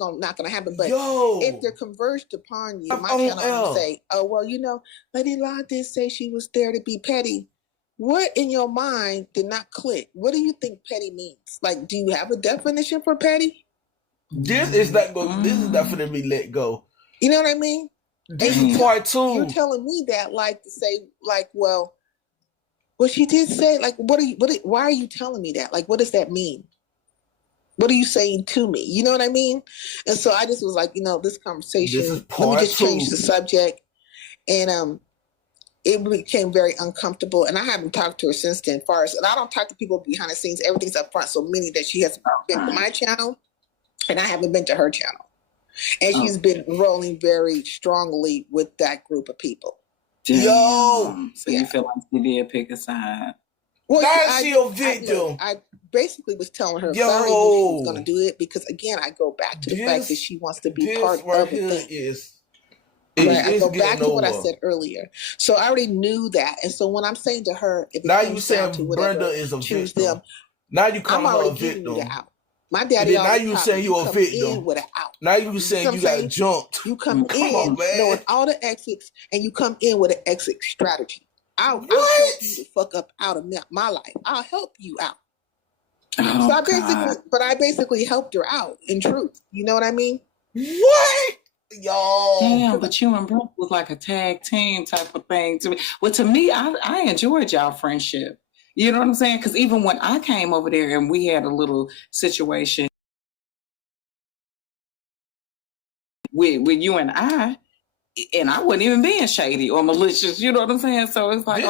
not gonna happen. But if they're converged upon you, my channel, and you say, "Oh well, Lady La did say she was there to be petty." What in your mind did not click? What do you think petty means? Like, do you have a definition for petty? This is not going. This is not going to be let go. You know what I mean? This is part 2. You're telling me that, like, to say, like, well, she did say, like, why are you telling me that? Like, what does that mean? What are you saying to me? You know what I mean? And so I just was like, this conversation, let me just change the subject. And it became very uncomfortable. And I haven't talked to her since then, and I don't talk to people behind the scenes. Everything's up front. So meaning that she has been to my channel and I haven't been to her channel. And she's been rolling very strongly with that group of people. Damn. So you feel like she did pick a side. Well, she a victim. I basically was telling her, sorry, she was going to do it because, again, I go back to the fact that she wants to be part of the thing. I go back to what I said earlier. So I already knew that. And so when I'm saying to her, if now you saying Brenda is a victim. Them, now you calling her a victim. My daddy now you saying you a victim. With an out. Now you saying you got jumped. You come in knowing all the exits, and you come in with an exit strategy. I'll help you to fuck up out of my life. I'll help you out. So I basically helped her out in truth. You know what I mean? What? Y'all. Damn, but you and Brooke was like a tag team type of thing to me. Well, to me, I enjoyed y'all friendship. You know what I'm saying? Because even when I came over there and we had a little situation with you and I wasn't even being shady or malicious. You know what I'm saying? So it's like,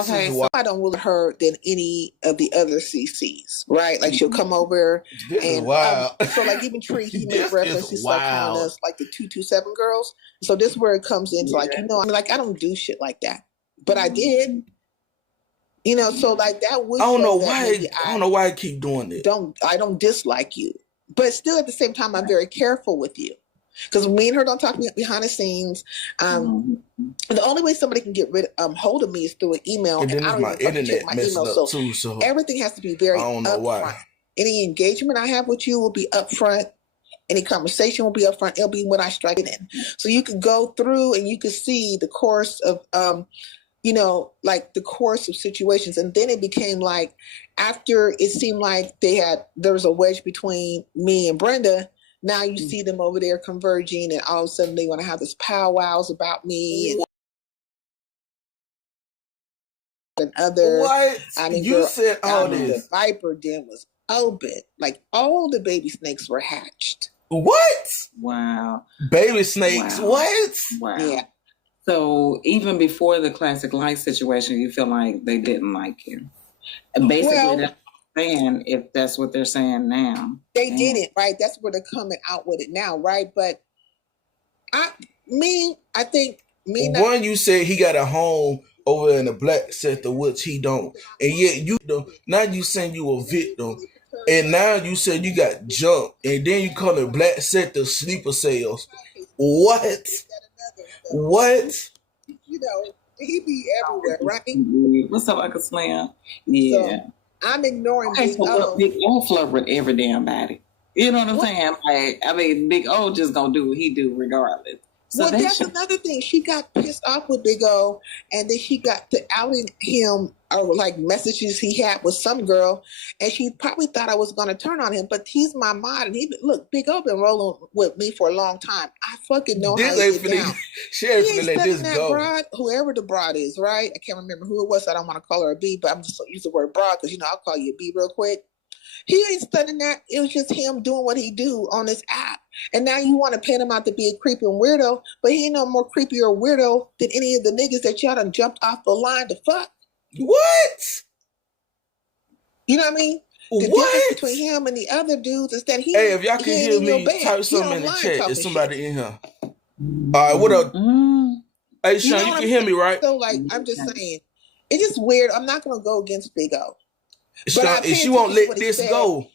I don't really her than any of the other CCs, right? Like she'll come over so like even Tree, he made reference to like calling us like the 227 girls. So this is where it comes into like, I mean, like I don't do shit like that, but I did. So like that was. I don't know why I keep doing this. I don't dislike you, but still at the same time, I'm very careful with you because me and her don't talk behind the scenes. The only way somebody can get hold of me is through an email, and I don't even check my email. So everything has to be very upfront. Any engagement I have with you will be upfront. Any conversation will be upfront. It'll be when I strike it in. So you could go through and you could see the course of like the course of situations. And then it became like, after it seemed like there was a wedge between me and Brenda, now you see them over there converging and all of a sudden they want to have this powwows about me and other. What? I mean, you said all this. The Viper den was open. Like all the baby snakes were hatched. What? Wow. Baby snakes. Wow. What? Wow. Yeah. So even before the Classic Light situation, you feel like they didn't like you. And basically, that's saying, if that's what they're saying now. They didn't, right? That's where they're coming out with it now, right? But I think one, you said he got a home over in the black sector, which he don't. And yet now you saying you a victim. And now you said you got jumped. And then you call it black sector sleeper cells. What? He be everywhere, right? What's up, Uncle Slam? Yeah. So, I'm ignoring Big O. Big O flirt with every damn body. You know what I'm saying? Like, I mean, Big O just gonna do what he do regardless. So that's another thing. She got pissed off with Big O, and then she got to outing him or like messages he had with some girl, and she probably thought I was going to turn on him. But he's my mod, and look, Big O been rolling with me for a long time. I fucking know how to get down. She ain't let this go. Broad, whoever the broad is, right? I can't remember who it was. So I don't want to call her a B, but I'm just use the word broad because I'll call you a B real quick. He ain't studying that. It was just him doing what he do on this app. And now you want to paint him out to be a creepy and weirdo, but he ain't no more creepy or weirdo than any of the niggas that y'all done jumped off the line to fuck. What? You know what I mean? The difference between him and the other dudes is that hey, if y'all can hear me, type something in the chat. There's somebody in here. All right, what up? Hey, Sean, you can hear me, right? So, like, I'm just saying, it's just weird. I'm not going to go against Big O. Sean, and she won't let this go.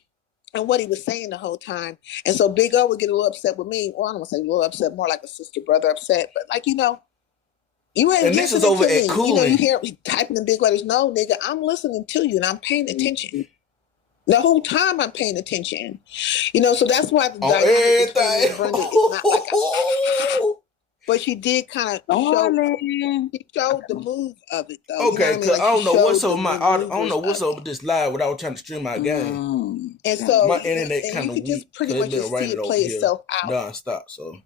And what he was saying the whole time. And so Big O would get a little upset with me. Well, I don't want to say a little upset, more like a sister, brother upset. But like, you ain't and this is over at Cooling. You hear me typing in big letters. No, nigga, I'm listening to you and I'm paying attention. The whole time I'm paying attention. You know, so that's why the dynamic between me and Brenda is not like a, but she did kind of she showed the move of it though. Okay, you know what I mean? Like I don't know what's up I don't know what's up with this live without trying to stream my game. And so my internet kind of weak. Just pretty much just see it play itself out non-stop. So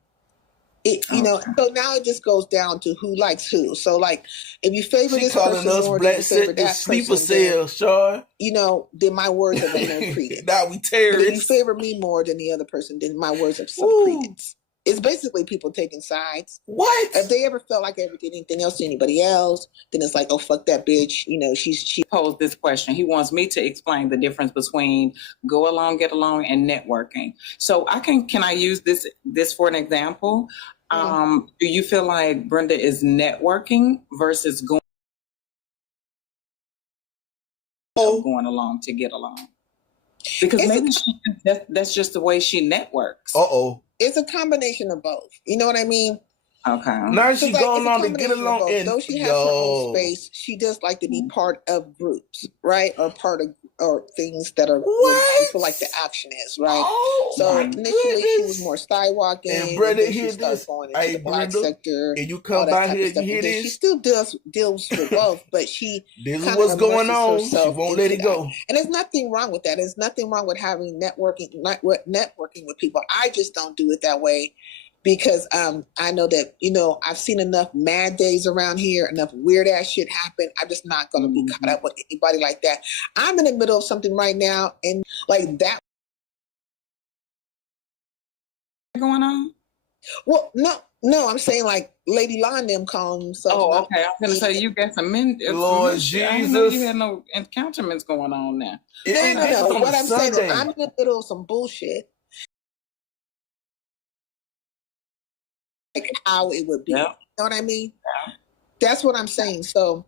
you know, so now it just goes down to who likes who. So like, if you favor this person more than you favor that sleeper person, then, sure. You know, then my words have no credence. Now we terrorists. But if you favor me more than the other person, then my words have some credence. It's basically people taking sides. What? If they ever felt like I ever did anything else to anybody else, then it's like, oh, fuck that bitch. You know, she posed this question. He wants me to explain the difference between go along, get along, and networking. So can I use this for an example? Do you feel like Brenda is networking versus going along to get along? Because maybe that's just the way she networks. It's a combination of both. You know what I mean? Okay. Now she go along to get along, and though she has her own space, she does like to be part of groups, right? Or part of things that are what feel like the action is, right? So initially she was more skywalking, and Brenda, and she started going into the black sector, and you come by here, you hear this. She still deals with both, but this is what's going on. She won't let it go, and there's nothing wrong with that. There's nothing wrong with having networking with people. I just don't do it that way. Because I know that, you know, I've seen enough mad days around here, enough weird ass shit happen. I'm just not going to be caught up with anybody like that. I'm in the middle of something right now, and like that going on. Well, no, I'm saying like Lady Law and them calling themselves. Oh, okay. I was going to say you got some men. Lord Jesus, I didn't know you had no encounterments going on now. No. What I'm saying is I'm in the middle of some bullshit. Like how it would be. You know what I mean? Yeah. That's what I'm saying. So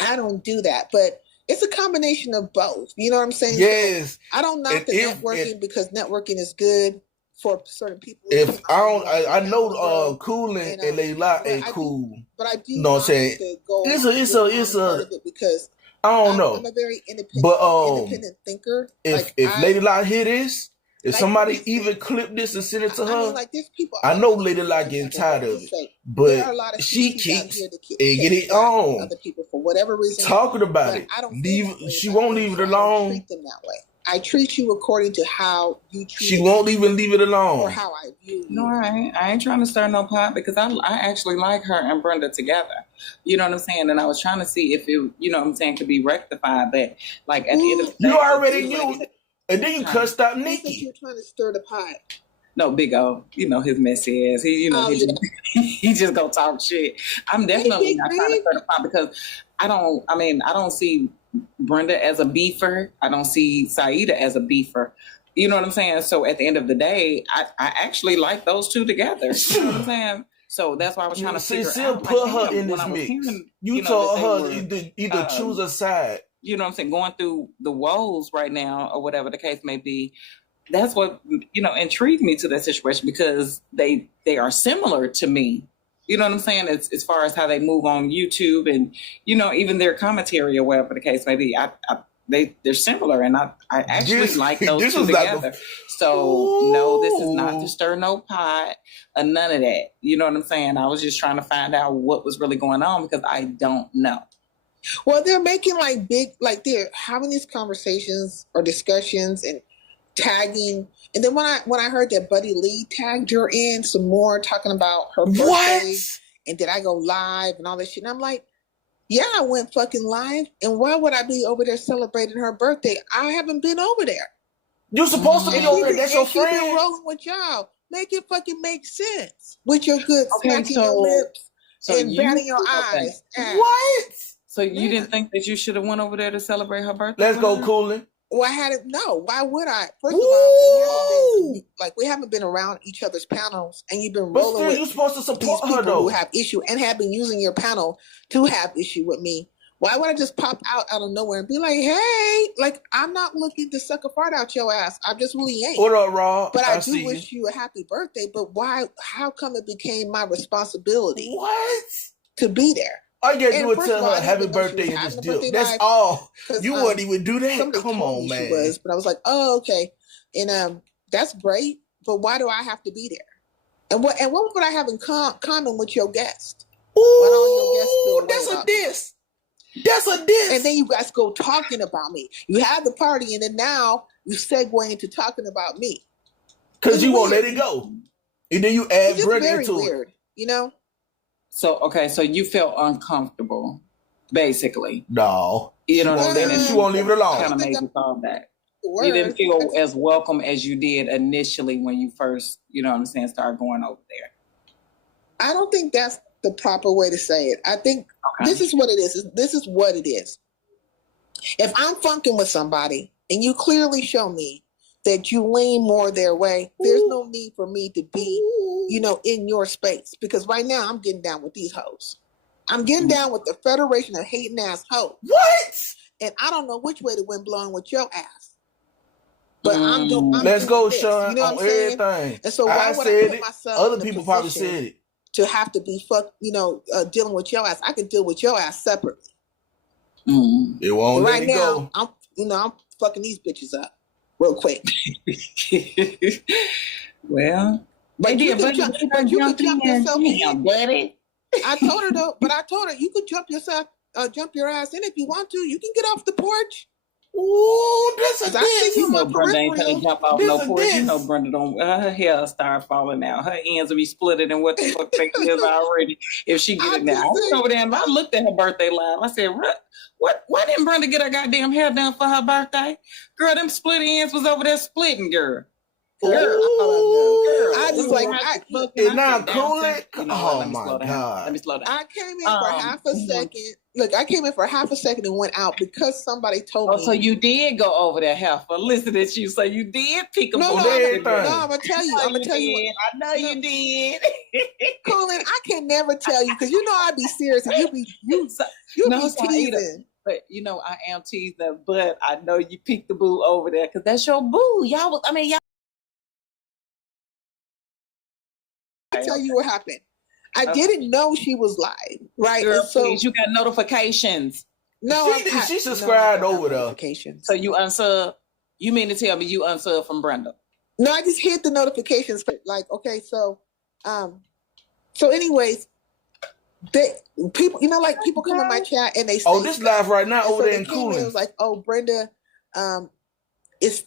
I don't do that, but it's a combination of both. You know what I'm saying? Yes. So I don't knock the networking because networking is good for certain people. If I know Coolin and Layla ain't cool. But I do know what I'm saying? It's a because I don't know. I'm a very independent thinker. If Lady Lot hear this, if somebody even clip this and send it to her, I know Lady Lot getting tired of it. But she keeps and get it on. Other people for whatever reason talking about it. She won't leave it alone. Treat them that way. I treat you according to how you treat me. She won't even leave it alone. Or how I view you. No, I ain't trying to stir no pot because I actually like her and Brenda together. You know what I'm saying? And I was trying to see if it, you know what I'm saying, could be rectified. But like at the end of the day, you already knew. And then you cussed out Nikki. You're trying to stir the pot. No, Big O, you know his messy ass. He just gonna talk shit. I'm definitely not trying to stir the pot because I don't see Brenda as a beefer. I don't see Saida as a beefer. You know what I'm saying? So at the end of the day, I actually like those two together. You know what I'm saying? So that's why I was trying to figure out. Put her in this mix. You told her either choose a side. You know what I'm saying? Going through the woes right now or whatever the case may be. That's what, you know, intrigued me to that situation because they are similar to me. You know what I'm saying? As far as how they move on YouTube and, you know, even their commentary or whatever the case may be. They're similar, and I actually like those two together. So no, this is not to stir no pot or none of that. You know what I'm saying? I was just trying to find out what was really going on because I don't know. Well, they're making they're having these conversations or discussions and tagging. And then when I heard that Buddy Lee tagged her in some more talking about her birthday, and did I go live and all that shit? And I'm like, yeah, I went fucking live. And why would I be over there celebrating her birthday? I haven't been over there. You're supposed to be over there. That's your friend. She's been rolling with y'all. Make it fucking make sense with your good smacking your lips and batting your eyes. What? So you didn't think that you should have went over there to celebrate her birthday? Let's go, Coolin'. Well, why would I? First of all, we haven't been around each other's panels, and you've been rolling with you're supposed to support these her people though. who have issue and have been using your panel to have issue with me. Why would I just pop out of nowhere and be like, hey, like I'm not looking to suck a fart out your ass. I just really ain't. What up, Raw? But I do wish you a happy birthday. But why? How come it became my responsibility? What? To be there? All you gotta And do is first of tell all, her I didn't happy even know she was birthday and having just a dip. birthday That's live. all. 'Cause, You wouldn't even do that. somebody Come told on, me man. she was, but I was like, oh, okay. And that's great, but why do I have to be there? And what would I have in common with your guest? Why don't your guests feel Ooh, the way that's a about me? diss. That's a diss. And then you guys go talking about me. You have the party, and then now you segue into talking about me. Because It's you won't weird. let it go. And then you It's add just Brenda very into weird, you know? So, okay, so you felt uncomfortable, basically. it. No. You know what I'm saying? She won't leave it alone. Kind of made you fall back. Word. You didn't feel as welcome as you did initially when you first, you know what I'm saying, started going over there. I don't think that's the proper way to say it. I think this is what it is. This is what it is. If I'm funking with somebody and you clearly show me that you lean more their way, there's no need for me to be, you know, in your space. Because right now I'm getting down with these hoes. I'm getting down with the Federation of Hating Ass Hoes. What? And I don't know which way the wind blowing with your ass. But I'm Let's doing go, this. Sean, You know on what I'm saying? everything. And so why would I said put it. myself Other in a people probably position said it. to have to be dealing with your ass? I could deal with your ass separately. It won't But let right it now, go. I'm fucking these bitches up real quick. Well, But you could jump yourself in, buddy. I told her though, you could jump your ass in if you want to. You can get off the porch. Ooh, that's a I see diss. you on my Brenda ain't peripheral. gonna jump off This no a porch. You diss. know Brenda don't. Her hair start falling out. Her ends will be splitted and what the fuck they is already. If she get it now, I went over there and I looked at her birthday live. I said, "What? Why didn't Brenda get her goddamn hair done for her birthday? Girl, them split ends was over there splitting, girl." I just like and now cooling. Oh my God! Let me slow down. I came in for half a second. Look, I came in for half a second and went out because somebody told me. Oh, so you did go over there, Heifer. Listen at you. So you did pick up no, on everything. everything. No, I'm gonna tell you. I'm gonna tell you. I know you did. Colin, I can never tell you because you know I'd be serious and you be teasing. But you know I am teasing. But I know you picked the boo over there because that's your boo. Y'all. I tell you what happened. I didn't know she was live, right? Girl, so please, you got notifications. No, she subscribed over there. Notifications. So you unsub. You mean to tell me you unsub from Brenda? No, I just hit the notifications. Like, okay, so anyways, people, you know, like people come in my chat and they say, "Oh, this live right now over there in Cooling." It was like, "Oh, Brenda,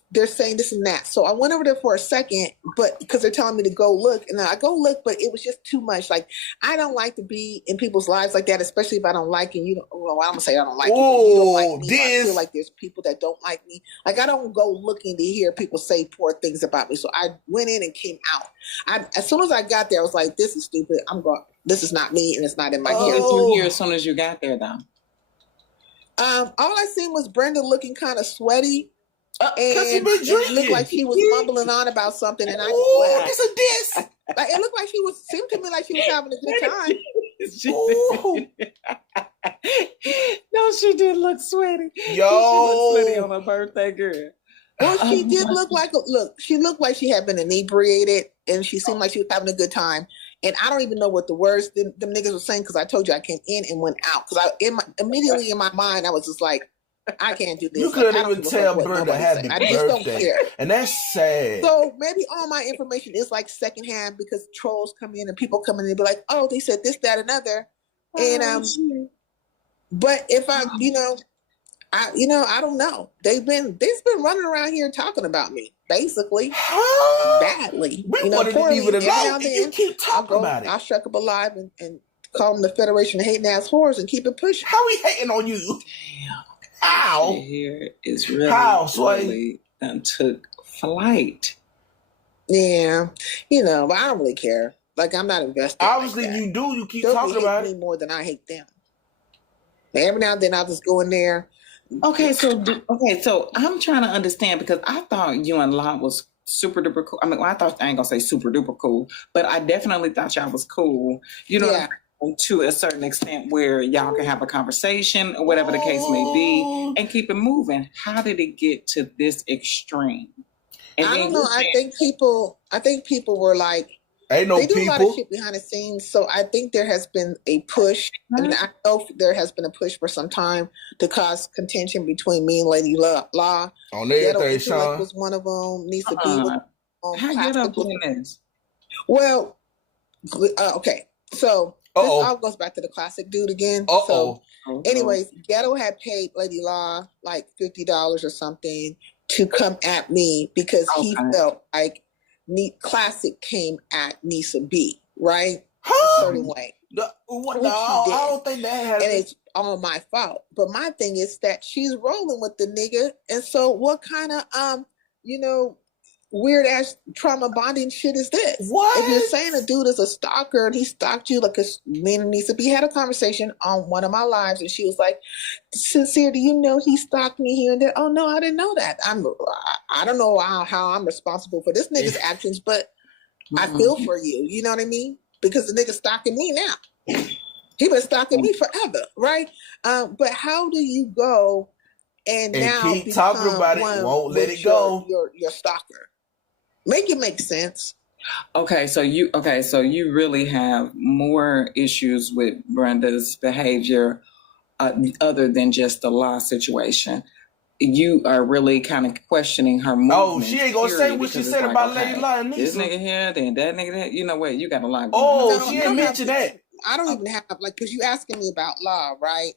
they're saying this and that." So I went over there for a second, but because they're telling me to go look, and I go look, but it was just too much. Like, I don't like to be in people's lives like that, especially if I don't like it. I'm gonna say I don't like you. You don't like me. I feel like there's people that don't like me. Like, I don't go looking to hear people say poor things about me. So I went in and came out. As soon as I got there, I was like, "This is stupid. I'm going. This is not me, and it's not in my gear." You hear as soon as you got there, though. All I seen was Brenda looking kind of sweaty. And it looked like she was mumbling on about something, and I it's a diss. Like, it looked like seemed to me like she was having a good time. No, she did look sweaty. Yo, she looked sweaty on her birthday, girl. Well, she did look like she looked like she had been inebriated, and she seemed like she was having a good time. And I don't even know what the words them niggas were saying because I told you I came in and went out because immediately in my mind I was just like, I can't do this. You couldn't even tell Brenda happy birthday. I just don't care. And that's sad. So maybe all my information is like secondhand because trolls come in and people come in and be like, "Oh, they said this, that, and other." And but if I don't know. They've been running around here talking about me, basically. Badly. We wanted to leave it alone. You keep talking about it. I'll shuck up alive and call them the Federation of Hating Ass Whores and keep it pushing. How we hating on you? Damn. How? Here is really took flight. Yeah, but I don't really care. Like, I'm not invested. Obviously, like that. you do. You keep They'll talking about me more than I hate them. Like, every now and then, I'll just go in there. Okay, so I'm trying to understand because I thought you and Lot was super duper cool. I ain't gonna say super duper cool, but I definitely thought y'all was cool. To a certain extent where y'all can have a conversation or whatever the case may be and keep it moving. How did it get to this extreme? I don't know. I think people were like, Ain't no They do a lot of people. shit behind the scenes, so I think there has been a push. I mean, I know there has been a push for some time to cause contention between me and Lady Law. On Ghetto everything, Intellect Sean. was one of them. Nisa B was How Ghetto doing this? Well, okay. So this all goes back to the classic dude again. So, anyways, Ghetto had paid Lady Law like $50 or something to come at me because he felt like Classic came at Nisa B, right? A certain way. I don't think that happened. And it's all my fault. But my thing is that she's rolling with the nigga. And so what kind of weird ass trauma bonding shit is this? What? If you're saying a dude is a stalker and he stalked you, like me and Nisa B had a conversation on one of my lives, and she was like, "Sincere, do you know he stalked me here and there?" Oh no, I didn't know that. I don't know how I'm responsible for this nigga's actions, but I feel for you. You know what I mean? Because the nigga's stalking me now. He been stalking me forever, right? But how do you go and now keep talking about it? Won't let it go. Your stalker. Make it make sense. Okay, so you really have more issues with Brenda's behavior other than just the law situation. You are really kind of questioning her movement. Oh, she ain't gonna say what she said about Lady Law and this nigga here, then that nigga there. You know what? You got a lot. She ain't mentioned that. I don't even have because you asking me about law, right?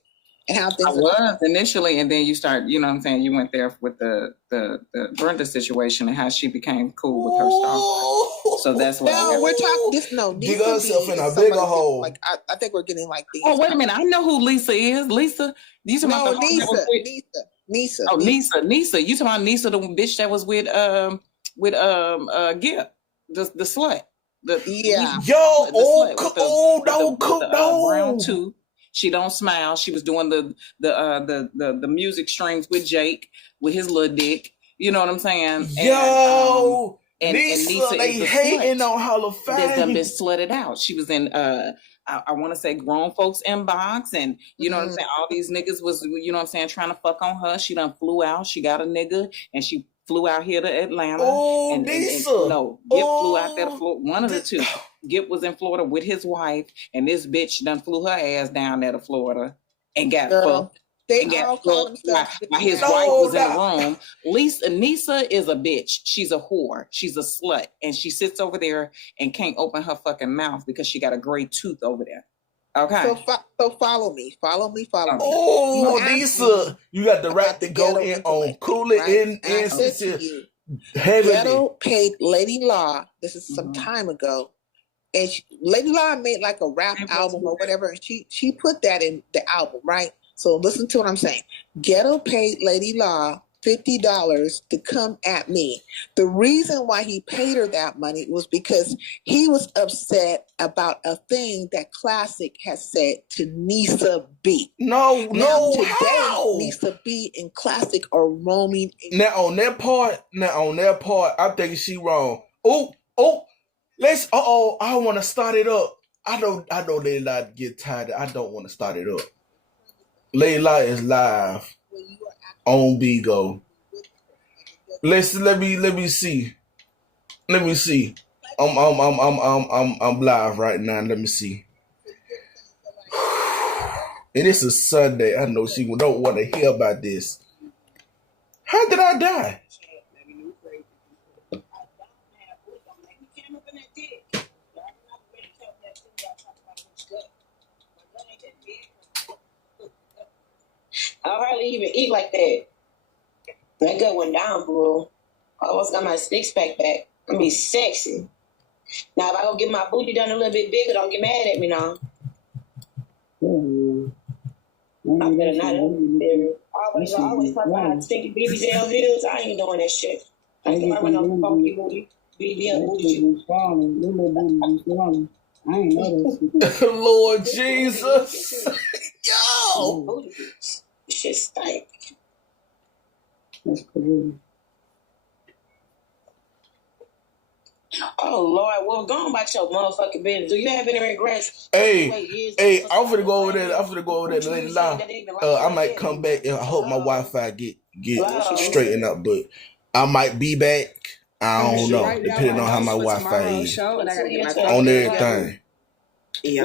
And how things was initially, and then you start, you know what I'm saying, you went there with the Brenda situation and how she became cool with her stalker. So that's what we're talking this dig herself in a bigger hole. Like I think we're getting like these. Oh, wait a minute, I know who Lisa is. Lisa, you talking about Nisa. Oh, Nisa. You talking about Nisa, the bitch that was with Gip, the slut. Brown tooth. She don't smile. She was doing the music streams with Jake with his little dick. You know what I'm saying? And Nisa they hating on Hall of Fame. That's done been slutted out. She was in I want to say grown folks inbox, and you know what I'm saying. All these niggas was trying to fuck on her. She done flew out. She got a nigga, and she flew out here to Atlanta. Nisa. Gip flew out there to Florida. One of the two. Gip was in Florida with his wife, and this bitch done flew her ass down there to Florida and got fucked. They got fucked while his wife was in the room. Nisa is a bitch. She's a whore. She's a slut. And she sits over there and can't open her fucking mouth because she got a gray tooth over there. Okay. So follow me. Oh, Nisa, you got the right to go in on Cool It in Sincere. Ghetto paid Lady Law. This is some time ago. And Lady Law made like a rap album or whatever. And she put that in the album, right? So listen to what I'm saying. Ghetto paid Lady Law $50 to come at me. The reason why he paid her that money was because he was upset about a thing that Classic has said to Nisa B. Today, Nisa B and Classic are roaming. Now on that part, I think she wrong. I want to start it up. I know Lady Law get tired. I don't want to start it up. Lady Law is live on Bigo. Let me see. I'm live right now. Let me see. And this is Sunday. I know she don't want to hear about this. How did I die? I hardly even eat like that. That gut went down, bro. I almost got my six-pack back. I'm be sexy. Now, if I go get my booty done a little bit bigger, don't get mad at me now. I better not. I always talk about stinky BBL videos. I ain't doing that shit. I ain't learning no funky booty. BBL booty. I ain't know that. Lord Jesus. Yo! Shit stank. That's crazy. Oh Lord, well, go on about your motherfucking business. Do you have any regrets? Hey, I'm finna go over there to Lady Law. I might come back and I hope my Wi-Fi get straightened up, but I might be back. I don't know. Right now, Depending on how my for Wi-Fi tomorrow's is. show, and I gotta get my On everything. Yeah.